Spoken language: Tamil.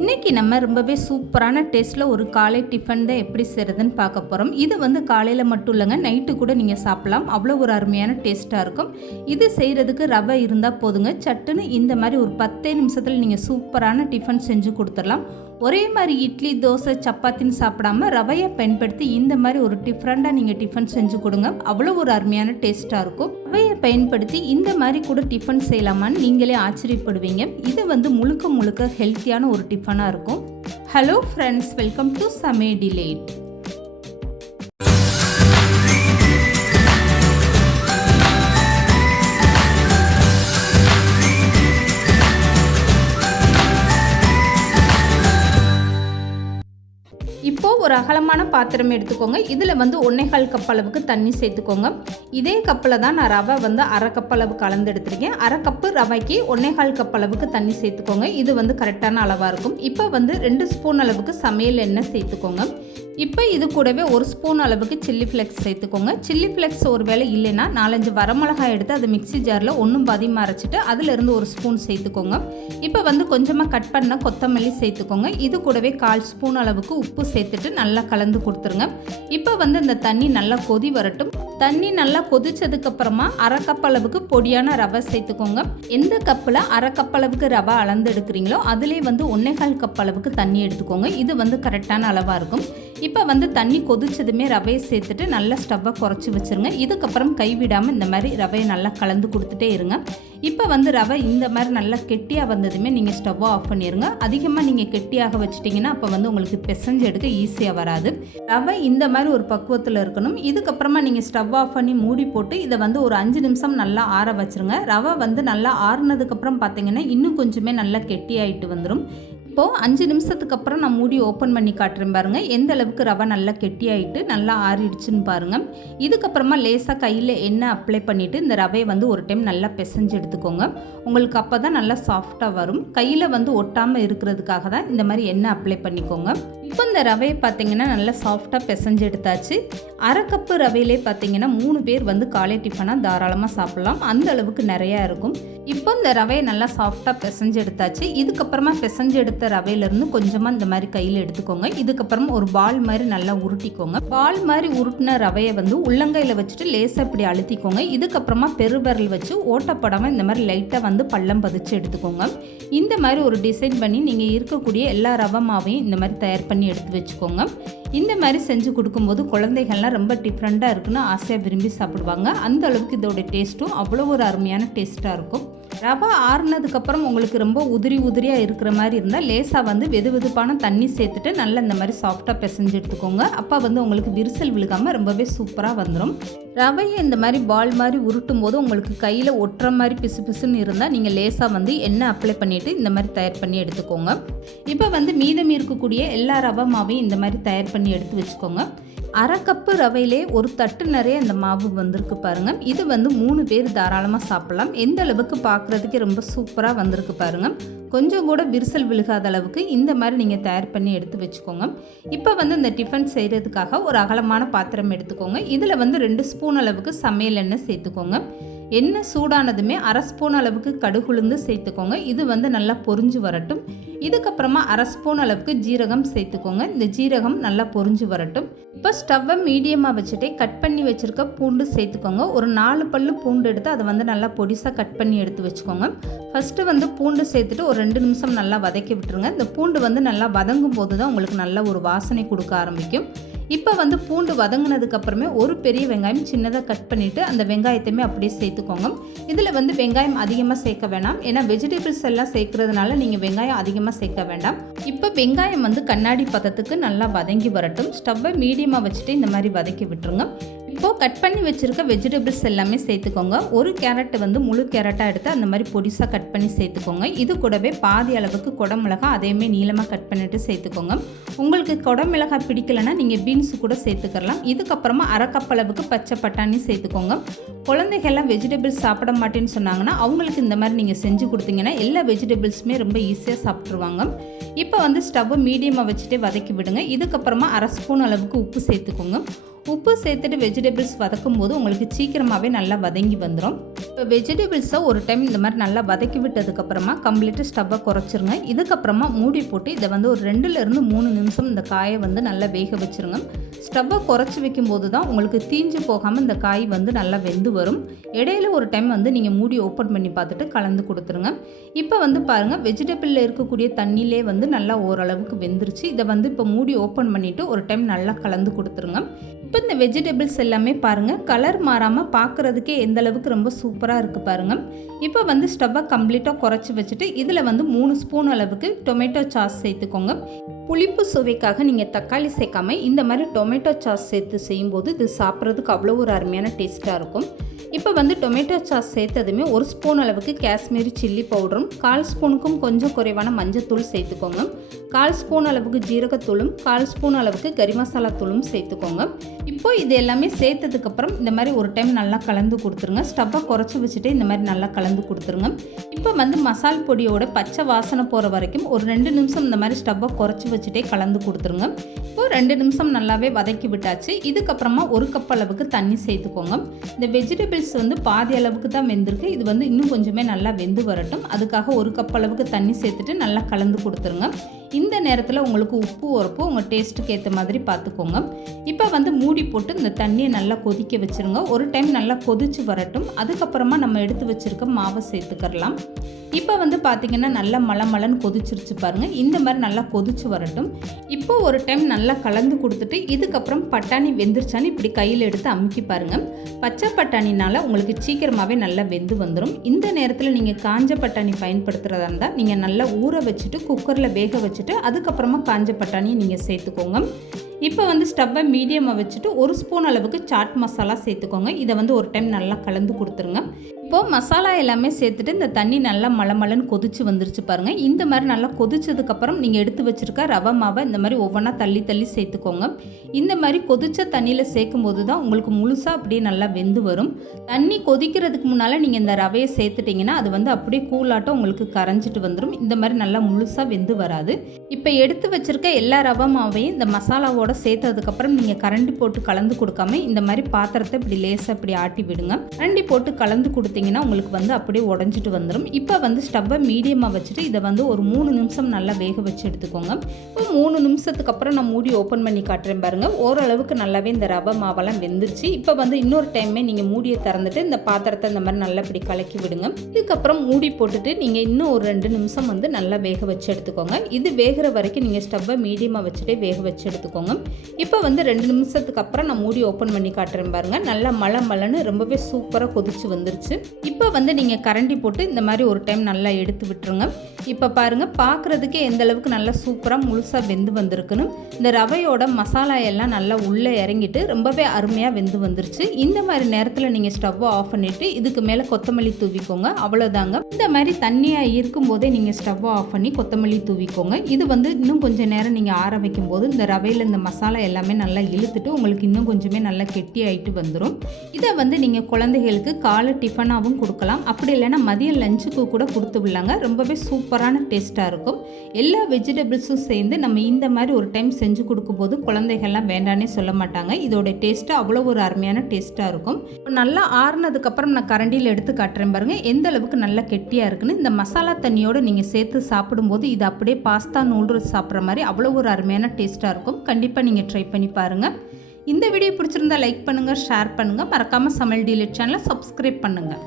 இன்றைக்கி நம்ம ரொம்பவே சூப்பரான டேஸ்ட்டில் ஒரு காலை டிஃபன் தான் எப்படி செய்கிறதுன்னு பார்க்க போகிறோம். இது வந்து காலையில் மட்டும் இல்லைங்க, நைட்டு கூட நீங்கள் சாப்பிட்லாம். அவ்வளோ ஒரு அருமையான டேஸ்ட்டாக இருக்கும். இது செய்கிறதுக்கு ரவை இருந்தால் போதுங்க. சட்டுன்னு இந்த மாதிரி ஒரு 10 நிமிஷத்தில் நீங்கள் சூப்பரான டிஃபன் செஞ்சு கொடுத்துடலாம். ஒரே மாதிரி இட்லி, தோசை, சப்பாத்தின்னு சாப்பிடாம ரவையை பயன்படுத்தி இந்த மாதிரி ஒரு டிஃப்ரெண்ட்டாக நீங்கள் டிஃபன் செஞ்சு கொடுங்க. அவ்வளோ ஒரு அருமையான டேஸ்ட்டாக இருக்கும். ரவையை பயன்படுத்தி இந்த மாதிரி கூட டிஃபன் செய்யலாமான்னு நீங்களே ஆச்சரியப்படுவீங்க. இது வந்து முழுக்க முழுக்க ஹெல்த்தியான ஒரு டிஃபனாக இருக்கும். ஹலோ ஃப்ரெண்ட்ஸ், வெல்கம் டு சமே டிலேட். இப்போது ஒரு அகலமான பாத்திரம் எடுத்துக்கோங்க. இதில் வந்து 1.25 கப் அளவுக்கு தண்ணி சேர்த்துக்கோங்க. இதே கப்பில் தான் நான் ரவை வந்து 1/2 கப் அளவு கலந்து எடுத்துருக்கேன். 1/2 கப்பு ரவைக்கு 1.25 கப் அளவுக்கு தண்ணி சேர்த்துக்கோங்க. இது வந்து கரெக்டான அளவாக இருக்கும். இப்போ வந்து 2 ஸ்பூன் அளவுக்கு சமையல் எண்ணெய் சேர்த்துக்கோங்க. இப்போ இது கூடவே 1 ஸ்பூன் அளவுக்கு சில்லி ஃப்ளெக்ஸ் சேர்த்துக்கோங்க. சில்லி ஃப்ளெக்ஸ் ஒரு வேளை இல்லைன்னா 4-5 வரமிளகாய் எடுத்து அதை மிக்ஸி ஜாரில் ஒன்றும் பாதியமாக அரைச்சிட்டு அதிலிருந்து 1 ஸ்பூன் சேர்த்துக்கோங்க. இப்போ வந்து கொஞ்சமாக கட் பண்ண கொத்தமல்லி சேர்த்துக்கோங்க. இது கூடவே 1/4 ஸ்பூன் அளவுக்கு உப்பு சேர்த்துட்டு நல்லா கலந்து கொடுத்துருங்க. இப்போ வந்து இந்த தண்ணி நல்லா கொதி வரட்டும். தண்ணி நல்லா கொதிச்சதுக்கப்புறமா 1/2 கப் அளவுக்கு பொடியான ரவை சேர்த்துக்கோங்க. எந்த கப்பில் 1/2 கப் அளவுக்கு ரவை அளந்து எடுக்கிறீங்களோ அதிலே வந்து 1.25 கப் அளவுக்கு தண்ணி எடுத்துக்கோங்க. இது வந்து கரெக்டான அளவாக இருக்கும். இப்போ வந்து தண்ணி கொதிச்சதுமே ரவையை சேர்த்துட்டு நல்லா ஸ்டவ்வை குறைச்சி வச்சுருங்க. இதுக்கப்புறம் கைவிடாமல் இந்த மாதிரி ரவையை நல்லா கலந்து கொடுத்துட்டே இருங்க. இப்போ வந்து ரவை இந்த மாதிரி நல்லா கெட்டியாக வந்ததுமே நீங்கள் ஸ்டவ்வை ஆஃப் பண்ணிடுங்க. அதிகமாக நீங்கள் கெட்டியாக வச்சுட்டிங்கன்னா அப்போ வந்து உங்களுக்கு பிசைஞ்சு எடுக்க ஈஸியாக வராது. ரவை இந்த மாதிரி ஒரு பக்குவத்தில் இருக்கணும். இதுக்கப்புறமா நீங்கள் ஸ்டவ் ஆஃப் பண்ணி மூடி போட்டு இதை வந்து ஒரு 5 நிமிஷம் நல்லா ஆற வச்சுருங்க. ரவை வந்து நல்லா ஆறுனதுக்கப்புறம் பார்த்தீங்கன்னா இன்னும் கொஞ்சமே நல்லா கெட்டியாகிட்டு வந்துடும். இப்போது 5 நிமிஷத்துக்கு அப்புறம் நான் மூடி ஓப்பன் பண்ணி காட்டுறேன் பாருங்கள். எந்த அளவுக்கு ரவை நல்லா கெட்டியாகிட்டு நல்லா ஆறிடுச்சுன்னு பாருங்கள். இதுக்கப்புறமா லேசாக கையில் எண்ணெய் அப்ளை பண்ணிவிட்டு இந்த ரவையை வந்து ஒரு டைம் நல்லா பிசைஞ்சு எடுத்துக்கோங்க. உங்களுக்கு அப்போ தான் நல்லா சாஃப்டாக வரும். கையில் வந்து ஒட்டாமல் இருக்கிறதுக்காக தான் இந்த மாதிரி எண்ணெய் அப்ளை பண்ணிக்கோங்க. இப்போ இந்த ரவையை பார்த்தீங்கன்னா நல்லா சாஃப்டாக பிசைஞ்சு எடுத்தாச்சு. 1/2 கப்பு ரவையிலே பார்த்தீங்கன்னா 3 பேர் வந்து காலை டிஃபனாக தாராளமாக சாப்பிட்லாம். அந்த அளவுக்கு நிறையா இருக்கும். இப்போ இந்த ரவையை நல்லா சாஃப்டாக பிசைஞ்சு எடுத்தாச்சு. இதுக்கப்புறமா பிசைஞ்சு எடுத்த ரவையிலேருந்து கொஞ்சமாக இந்த மாதிரி கையில் எடுத்துக்கோங்க. இதுக்கப்புறம் ஒரு பால் மாதிரி நல்லா உருட்டிக்கோங்க. பால் மாதிரி உருட்டின ரவையை வந்து உள்ளங்கையில் வச்சுட்டு லேசாக இப்படி அழுத்திக்கோங்க. இதுக்கப்புறமா பெருவிரல் வச்சு ஓட்டப்படாமல் இந்த மாதிரி லைட்டாக வந்து பள்ளம் பதிச்சு எடுத்துக்கோங்க. இந்த மாதிரி ஒரு டிசைன் பண்ணி நீங்கள் இருக்கக்கூடிய எல்லா ரவை மாவையும் இந்த மாதிரி தயார் பண்ணி எடுத்து வச்சுக்கோங்க. இந்த மாதிரி செஞ்சு கொடுக்கும்போது குழந்தைகள்லாம் ரொம்ப டிஃப்ரெண்ட்டாக இருக்குன்னு ஆசையாக விரும்பி சாப்பிடுவாங்க. அந்த அளவுக்கு இதோட டேஸ்ட்டும் அவ்வளோ ஒரு அருமையான டேஸ்ட்டாக இருக்கும். ரவை ஆறுனதுக்கப்புறம் உங்களுக்கு ரொம்ப உதிரியாக இருக்கிற மாதிரி இருந்தால் லேசாக வந்து வெதுவெதுப்பான தண்ணி சேர்த்துட்டு நல்லா இந்த மாதிரி சாஃப்டாக பிசைஞ்சு எடுத்துக்கோங்க. அப்போ வந்து உங்களுக்கு விரிசல் விழுகாமல் ரொம்பவே சூப்பராக வந்துடும். ரவையை இந்த மாதிரி பால் மாதிரி உருட்டும் போது உங்களுக்கு கையில் ஒட்டுற மாதிரி பிசு பிசுன்னு இருந்தால் நீங்கள் லேசாக வந்து எண்ணெய் அப்ளை பண்ணிவிட்டு இந்த மாதிரி தயார் பண்ணி எடுத்துக்கோங்க. இப்போ வந்து மீதம் இருக்கக்கூடிய எல்லா ரவை மாவையும் இந்த மாதிரி தயார் பண்ணி எடுத்து வச்சுக்கோங்க. 1/2 கப்பு ரவையிலே ஒரு தட்டு நிறைய இந்த மாவு வந்திருக்கு பாருங்கள். இது வந்து 3 பேர் தாராளமாக சாப்பிட்லாம். எந்த அளவுக்கு பார்க்குறதுக்கு ரொம்ப சூப்பராக வந்திருக்கு பாருங்கள். கொஞ்சம் கூட விரிசல் விழுகாத அளவுக்கு இந்த மாதிரி நீங்கள் தயார் பண்ணி எடுத்து வச்சுக்கோங்க. இப்போ வந்து இந்த டிஃபன் செய்கிறதுக்காக ஒரு அகலமான பாத்திரம் எடுத்துக்கோங்க. இதில் வந்து 2 ஸ்பூன் அளவுக்கு சமையல் எண்ணெய் சேர்த்துக்கோங்க. எண்ணெய் சூடானதுமே 1/2 ஸ்பூன் அளவுக்கு கடுகுளுந்து சேர்த்துக்கோங்க. இது வந்து நல்லா பொரிஞ்சு வரட்டும். இதுக்கப்புறமா 1/2 ஸ்பூன் அளவுக்கு ஜீரகம் சேர்த்துக்கோங்க. இந்த ஜீரகம் நல்லா பொரிஞ்சு வரட்டும். இப்போ ஸ்டவ்வை மீடியமாக வச்சுட்டே கட் பண்ணி வச்சுருக்க பூண்டு சேர்த்துக்கோங்க. ஒரு 4 பல்லு பூண்டு எடுத்து அதை வந்து நல்லா பொடிசாக கட் பண்ணி எடுத்து வச்சுக்கோங்க. ஃபஸ்ட்டு வந்து பூண்டு சேர்த்துட்டு ஒரு 2 நிமிஷம் நல்லா வதக்கி விட்டுருங்க. இந்த பூண்டு வந்து நல்லா வதங்கும் போது தான் உங்களுக்கு நல்ல ஒரு வாசனை கொடுக்க ஆரம்பிக்கும். இப்போ வந்து பூண்டு வதங்கினதுக்கப்புறமே ஒரு பெரிய வெங்காயம் சின்னதாக கட் பண்ணிவிட்டு அந்த வெங்காயத்தையுமே அப்படியே சேர்த்துக்கோங்க. இதில் வந்து வெங்காயம் அதிகமாக சேர்க்க வேண்டாம். ஏன்னா வெஜிடபிள்ஸ் எல்லாம் சேர்க்கறதுனால நீங்கள் வெங்காயம் அதிகமாக சேர்க்க வேண்டாம். இப்போ வெங்காயம் வந்து கண்ணாடி பதத்துக்கு நல்லா வதங்கி வரட்டும். ஸ்டவ்வை மீடியமாக வச்சுட்டு இந்த மாதிரி வதக்கி விட்டுருங்க. இப்போது கட் பண்ணி வச்சுருக்க வெஜிடபிள்ஸ் எல்லாமே சேர்த்துக்கோங்க. ஒரு கேரட் வந்து முழு கேரட்டாக எடுத்து அந்த மாதிரி பொடிசாக கட் பண்ணி சேர்த்துக்கோங்க. இது கூடவே பாதி அளவுக்கு குடமிளகாய் அதையுமே நீளமாக கட் பண்ணிவிட்டு சேர்த்துக்கோங்க. உங்களுக்கு குடமிளகாய் பிடிக்கலைன்னா நீங்கள் பீன்ஸ் கூட சேர்த்துக்கலாம். இதுக்கப்புறமா 1/2 கப் அளவுக்கு பச்சை பட்டாணி சேர்த்துக்கோங்க. குழந்தைகள்லாம் வெஜிடபிள்ஸ் சாப்பிட மாட்டேன்னு சொன்னாங்கன்னா அவங்களுக்கு இந்த மாதிரி நீங்கள் செஞ்சு கொடுத்தீங்கன்னா எல்லா வெஜிடபிள்ஸுமே ரொம்ப ஈஸியாக சாப்பிட்ருவாங்க. இப்போ வந்து ஸ்டவ்வை மீடியமாக வச்சுட்டே வதக்கி விடுங்க. இதுக்கப்புறமா 1/2 ஸ்பூன் அளவுக்கு உப்பு சேர்த்துக்கோங்க. உப்பு சேர்த்துட்டு வெஜிடபிள்ஸ் வதக்கும் போது உங்களுக்கு சீக்கிரமாகவே நல்லா வதங்கி வந்துடும். இப்போ வெஜிடபிள்ஸை ஒரு டைம் இந்த மாதிரி நல்லா வதக்கி விட்டதுக்கப்புறமா கம்ப்ளீட்டாக ஸ்டவ்வை குறைச்சிருங்க. இதுக்கப்புறமா மூடி போட்டு இதை வந்து ஒரு 2லேருந்து 3 நிமிஷம் இந்த காயை வந்து நல்லா வேக வச்சுருங்க. ஸ்டவ்வை குறைச்சி வைக்கும்போது தான் உங்களுக்கு தீஞ்சு போகாமல் இந்த காய் வந்து நல்லா வெந்து வரும். இடையில ஒரு டைம் வந்து நீங்கள் மூடி ஓப்பன் பண்ணி பார்த்துட்டு கலந்து கொடுத்துருங்க. இப்போ வந்து பாருங்கள், வெஜிடபிளில் இருக்கக்கூடிய தண்ணியிலே வந்து நல்லா ஓரளவுக்கு வெந்துருச்சு. இதை வந்து இப்போ மூடி ஓப்பன் பண்ணிவிட்டு ஒரு டைம் நல்லா கலந்து கொடுத்துருங்க. இப்போ இந்த வெஜிடபிள்ஸ் எல்லாமே பாருங்கள் கலர் மாறாமல் பார்க்குறதுக்கே எந்த அளவுக்கு ரொம்ப சூப்பராக இருக்குது பாருங்கள். இப்போ வந்து ஸ்டவ்வை கம்ப்ளீட்டாக குறைச்சி வச்சுட்டு இதில் வந்து 3 ஸ்பூன் அளவுக்கு டொமேட்டோ சாஸ் சேர்த்துக்கோங்க. புளிப்பு சுவைக்காக நீங்கள் தக்காளி சேர்க்காமல் இந்த மாதிரி டொமேட்டோ சாஸ் சேர்த்து செய்யும்போது இது சாப்பிட்றதுக்கு அவ்வளோ ஒரு அருமையான டேஸ்ட்டாக இருக்கும். இப்போ வந்து டொமேட்டோ சாஸ் சேர்த்ததுமே 1 ஸ்பூன் அளவுக்கு காஷ்மீரி சில்லி பவுடரும் 1/4 ஸ்பூனுக்கும் கொஞ்சம் குறைவான மஞ்சத்தூள் சேர்த்துக்கோங்க. 1/4 ஸ்பூன் அளவுக்கு ஜீரகத்தூளும் 1/4 ஸ்பூன் அளவுக்கு கறி மசாலா தூளும் சேர்த்துக்கோங்க. இப்போ இது எல்லாமே சேர்த்ததுக்கப்புறம் இந்த மாதிரி ஒரு டைம் நல்லா கலந்து கொடுத்துருங்க. ஸ்டவ்வை குறைச்சி வச்சுட்டு இந்த மாதிரி நல்லா கலந்து கொடுத்துருங்க. இப்போ வந்து மசால் பொடியோட பச்சை வாசனை போகிற வரைக்கும் ஒரு 2 நிமிஷம் இந்த மாதிரி ஸ்டவ்வை குறைச்சி வச்சுட்டே கலந்து கொடுத்துருங்க. இப்போ 2 நிமிஷம் நல்லாவே வதக்கி விட்டாச்சு. இதுக்கப்புறமா 1 கப் அளவுக்கு தண்ணி சேர்த்துக்கோங்க. இந்த வெஜிடபிள்ஸ் வந்து பாதி அளவுக்கு தான் வெந்திருக்கு. இது வந்து இன்னும் கொஞ்சமே நல்லா வெந்து வரட்டும். அதுக்காக 1 கப் அளவுக்கு தண்ணி சேர்த்துட்டு நல்லா கலந்து கொடுத்துருங்க. இந்த நேரத்தில் உங்களுக்கு உப்பு உரப்பு உங்கள் டேஸ்ட்டுக்கு ஏற்ற மாதிரி பார்த்துக்கோங்க. இப்போ வந்து மூடி போட்டு இந்த தண்ணியை நல்லா கொதிக்க வச்சுருங்க. ஒரு டைம் நல்லா கொதிச்சு வரட்டும். அதுக்கப்புறமா நம்ம எடுத்து வச்சுருக்க மாவை சேர்த்துக்கலாம். இப்போ வந்து பார்த்திங்கன்னா நல்லா மலன்னு கொதிச்சிருச்சு பாருங்கள். இந்த மாதிரி நல்லா கொதிச்சு வரட்டும். இப்போ ஒரு டைம் நல்லா கலந்து கொடுத்துட்டு இதுக்கப்புறம் பட்டாணி வெந்துருச்சான்னு இப்படி கையில் எடுத்து அமுக்கி பாருங்கள். பச்சை பட்டாணினால் உங்களுக்கு சீக்கிரமாகவே நல்லா வெந்து வந்துடும். இந்த நேரத்தில் நீங்கள் காஞ்ச பட்டாணி பயன்படுத்துகிறதா இருந்தால் நீங்கள் நல்லா ஊற வச்சுட்டு குக்கரில் வேக வச்சுட்டு அதுக்கப்புறமா காஞ்ச பட்டாணியை நீங்கள் சேர்த்துக்கோங்க. இப்போ வந்து ஸ்டவ்வை மீடியமாக வச்சுட்டு 1 ஸ்பூன் அளவுக்கு சாட் மசாலா சேர்த்துக்கோங்க. இதை வந்து ஒரு டைம் நல்லா கலந்து கொடுத்துருங்க. இப்போது மசாலா எல்லாமே சேர்த்துட்டு இந்த தண்ணி நல்லா மலன்னு கொதிச்சு வந்துருச்சு பாருங்கள். இந்த மாதிரி நல்லா கொதிச்சதுக்கப்புறம் நீங்கள் எடுத்து வச்சுருக்க ரவை மாவை இந்த மாதிரி ஒவ்வொன்றா தள்ளி சேர்த்துக்கோங்க. இந்த மாதிரி கொதிச்ச தண்ணியில் சேர்க்கும் போது தான் உங்களுக்கு முழுசாக அப்படியே நல்லா வெந்து வரும். தண்ணி கொதிக்கிறதுக்கு முன்னால் நீங்கள் இந்த ரவையை சேர்த்துட்டிங்கன்னா அது வந்து அப்படியே கூலாட்டம் உங்களுக்கு கரைஞ்சிட்டு வந்துடும். இந்த மாதிரி நல்லா முழுசாக வெந்து வராது. இப்போ எடுத்து வச்சுருக்க எல்லா ரவை மாவையும் இந்த மசாலாவோட சேர்த்ததுக்கப்புறம் நீங்கள் கரண்டி போட்டு கலந்து கொடுக்காம இந்த மாதிரி பாத்திரத்தை இப்படி லேசாக இப்படி ஆட்டி விடுங்க. கரண்டி போட்டு கலந்து கொடுத்தீங்கன்னா உங்களுக்கு வந்து அப்படியே உடஞ்சிட்டு வந்துடும். இப்போ வந்து ஸ்டவ்வை மீடியமாக வச்சுட்டு இதை வந்து ஒரு 3 நிமிஷம் நல்லா வேக வச்சு எடுத்துக்கோங்க. இப்போ 3 நிமிஷத்துக்கு அப்புறம் நான் மூடி ஓப்பன் பண்ணி காட்டுறேன் பாருங்கள். ஓரளவுக்கு நல்லாவே இந்த ரவை மாவெல்லாம் வெந்துருச்சு. இப்போ வந்து இன்னொரு டைமே நீங்கள் மூடியை திறந்துட்டு இந்த பாத்திரத்தை இந்த மாதிரி நல்லா இப்படி கலக்கி விடுங்க. இதுக்கப்புறம் மூடி போட்டுட்டு நீங்கள் இன்னும் ஒரு 2 நிமிஷம் வந்து நல்லா வேக வச்சு எடுத்துக்கோங்க. இது வேகிற வரைக்கும் நீங்கள் ஸ்டவ்வை மீடியமாக வச்சுட்டே வேக வச்சு எடுத்துக்கோங்க. இப்போ வந்து 2 நிமிஷத்துக்கு அப்புறம் நான் மூடி ஓப்பன் பண்ணி காட்டுறேன் பாருங்கள். நல்லா மலன்னு ரொம்பவே சூப்பராக கொதிச்சு வந்துருச்சு. இப்போ வந்து நீங்கள் கரண்டி போட்டு இந்த மாதிரி ஒரு டைம் நல்லா எடுத்து விட்டுருங்க. இப்போ பாருங்கள் பார்க்குறதுக்கே எந்த அளவுக்கு நல்லா சூப்பராக முழுசாக வெந்து வந்திருக்குன்னு. இந்த ரவையோட மசாலா எல்லாம் நல்லா உள்ளே இறங்கிட்டு ரொம்பவே அருமையாக வெந்து வந்துருச்சு. இந்த மாதிரி நேரத்தில் நீங்கள் ஸ்டவ்வை ஆஃப் பண்ணிவிட்டு இதுக்கு மேலே கொத்தமல்லி தூவிக்கோங்க. அவ்வளோதாங்க. இந்த மாதிரி தண்ணியாக இருக்கும்போதே நீங்கள் ஸ்டவ்வை ஆஃப் பண்ணி கொத்தமல்லி தூவிக்கோங்க. இது வந்து இன்னும் கொஞ்சம் நேரம் நீங்கள் ஆற வைக்கும்போது இந்த ரவையில் இந்த மசாலா எல்லாமே நல்லா இழுத்துட்டு உங்களுக்கு இன்னும் கொஞ்சமே நல்லா கெட்டி ஆகிட்டு வந்துடும். இதை வந்து நீங்கள் குழந்தைகளுக்கு காலை டிஃபனாகவும் கொடுக்கலாம். அப்படி இல்லைன்னா மதியம் லஞ்சுக்கு கூட கொடுத்து விடலாங்க. ரொம்பவே சூப்பரான டேஸ்ட்டாக இருக்கும். எல்லா வெஜிடபிள்ஸும் சேர்ந்து நம்ம இந்த மாதிரி ஒரு டைம் செஞ்சு கொடுக்கும்போது குழந்தைகள்லாம் வேண்டானே சொல்ல மாட்டாங்க. இதோட டேஸ்ட்டு அவ்வளோ ஒரு அருமையான டேஸ்ட்டாக இருக்கும். நல்லா ஆறுனதுக்கப்புறம் நான் கரண்டியில் எடுத்து காட்டுறேன் பாருங்கள் எந்த அளவுக்கு நல்லா கெட்டியாக இருக்குன்னு. இந்த மசாலா தண்ணியோடு நீங்கள் சேர்த்து சாப்பிடும்போது இது அப்படியே பாஸ்தா நூடுல்ஸ் சாப்பிட்ற மாதிரி அவ்வளோ ஒரு அருமையான டேஸ்ட்டாக இருக்கும். கண்டிப்பாக நீங்கள் ட்ரை பண்ணி பாருங்கள். இந்த வீடியோ பிடிச்சிருந்தா லைக் பண்ணுங்கள், ஷேர் பண்ணுங்கள். மறக்காமல் சமையல் டிலைட் சேனலை சப்ஸ்கிரைப் பண்ணுங்கள்.